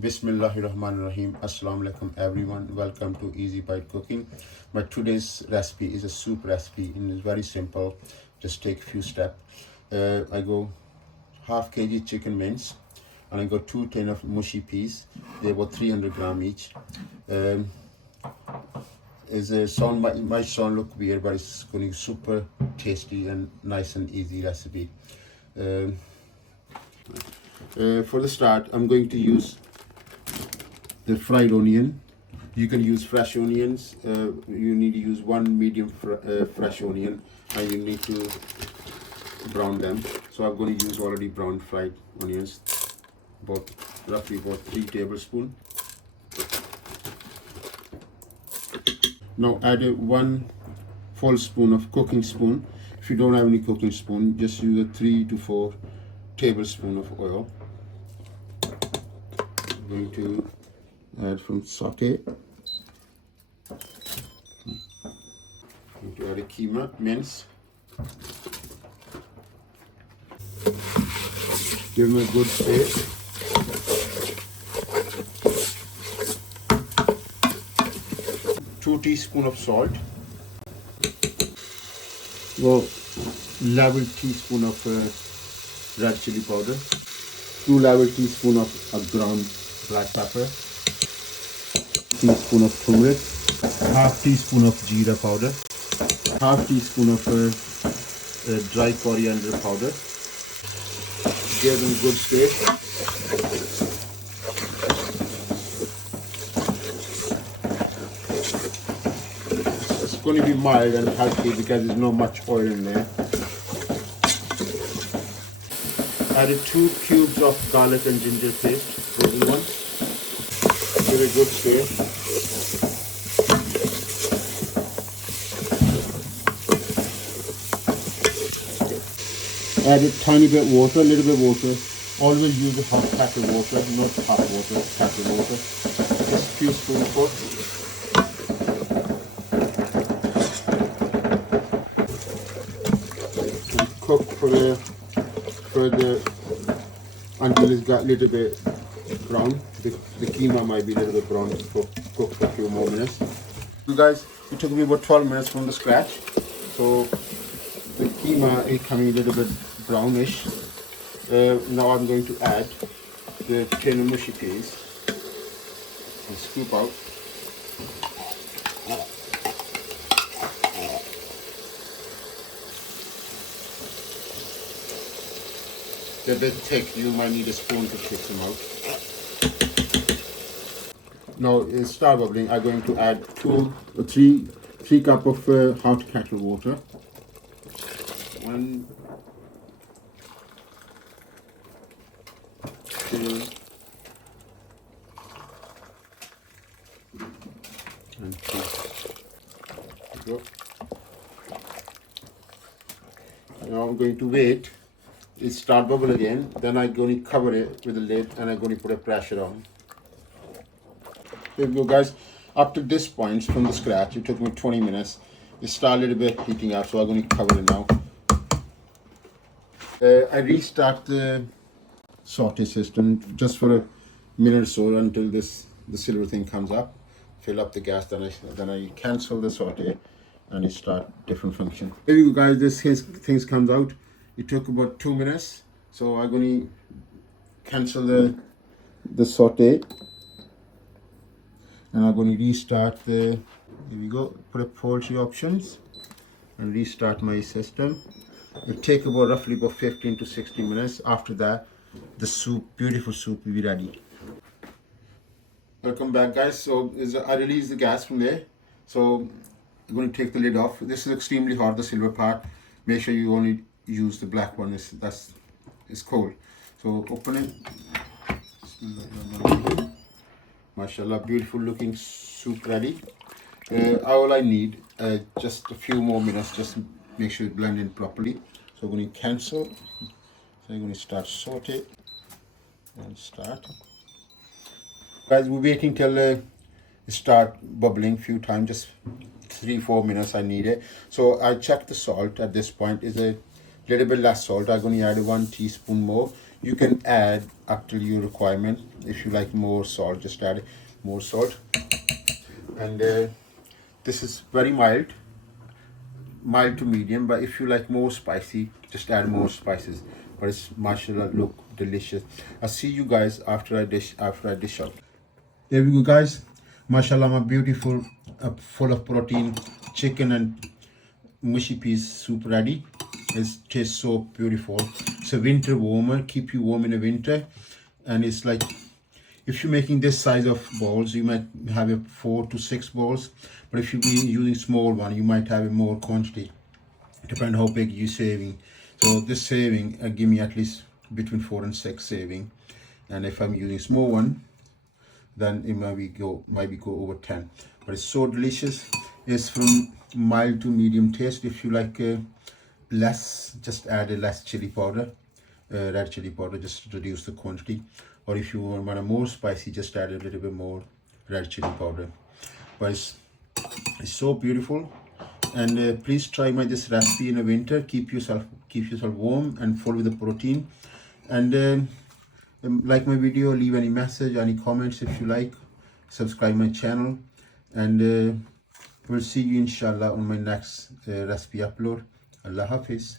Bismillahirrahmanirrahim. Assalamu alaikum everyone. Welcome to Easy Bite Cooking. My today's recipe is a soup recipe and it's very simple. Just take a few steps. I go half kg chicken mince and I got 2 tin of mushy peas. They're about 300 gram each. Is a sound might sound look weird, but it's going to be super tasty and nice and easy recipe. For the start, I'm going to use the fried onion. You can use fresh onions. You need to use one medium fresh onion, and you need to brown them. So I'm going to use already browned fried onions, roughly about 3 tablespoons. Now add 1 full spoon of cooking spoon. If you don't have any cooking spoon, just use a 3 to 4 tablespoons of oil. I'm going to add from Sautéing. I'm going to add a Keema, mince. Give them a good stir. Two teaspoons of salt. Well, level teaspoon of red chili powder. 2 level teaspoon of ground black pepper. Teaspoon of turmeric. Half teaspoon of jeera powder. Half teaspoon of dry coriander powder. Give them good stir. It's going to be mild and healthy because there's not much oil in there. Added 2 cubes of garlic and ginger paste, frozen one. Give it a good stir. Add a tiny bit water, a little bit water. Always use the hot kettle water, not hot water, kettle water. Just a few spoonfuls. And cook until it's got a little bit brown. The keema might be a little bit brown. Cook for a few more minutes. You guys, it took me about 12 minutes from the scratch. So the keema is coming a little bit brownish. Now I'm going to add the tin of mushy peas and scoop out. They're a bit thick, you might need a spoon to pick them out. Now it start bubbling. I'm going to add 2 or 3 cups of hot kettle water. 1, 2, and 3. Go. Now I'm going to wait. It start bubble again. Then I'm going to cover it with a lid and I'm going to put a pressure on. There we go, guys. Up to this point from the scratch, it took me 20 minutes. It started a little bit heating up, so I'm going to cover it now. I restart the saute system just for a minute or so until the silver thing comes up. Fill up the gas, then I cancel the saute and it start different function. There you go, guys. This things comes out. It took about 2 minutes, so I'm going to cancel the saute. And I'm going to restart here we go, put up poultry options and restart my system. It'll take roughly about 15 to 60 minutes. After that, the soup, beautiful soup, will be ready. Welcome back, guys. So I release the gas from there. So I'm going to take the lid off. This is extremely hot, the silver part. Make sure you only use the black one. It's cold. So open it. Mashallah, beautiful looking soup ready. All I need just a few more minutes, just make sure it blend in properly. So I'm going to cancel. So I'm going to start saute and start. Guys, we're waiting till it start bubbling a few times, just 3-4 minutes I need it. So I check the salt at this point. Is a little bit less salt. I'm going to add 1 teaspoon more. You can add up to your requirement. If you like more salt, just add more salt. And this is very mild to medium, but if you like more spicy, just add more spices. But it's mashallah look delicious. I'll see you guys after I dish out. There we go, guys. Mashallah, my beautiful full of protein chicken and mushy peas soup ready. It tastes so beautiful. It's a winter warmer, keep you warm in the winter. And it's like, if you're making this size of balls, you might have a 4 to 6 balls. But if you're using small one, you might have a more quantity, depending how big you're saving. So this saving give me at least between 4 and 6 saving. And if I'm using small one, then it might go over 10. But it's so delicious. It's from mild to medium taste. If you like less, just add a less chili powder, red chili powder, just to reduce the quantity. Or if you want a more spicy, just add a little bit more red chili powder. But it's so beautiful. And please try this recipe in the winter. Keep yourself warm and full with the protein. And like my video, leave any message, any comments if you like. Subscribe my channel, and we'll see you inshallah on my next recipe upload. Allah Hafiz.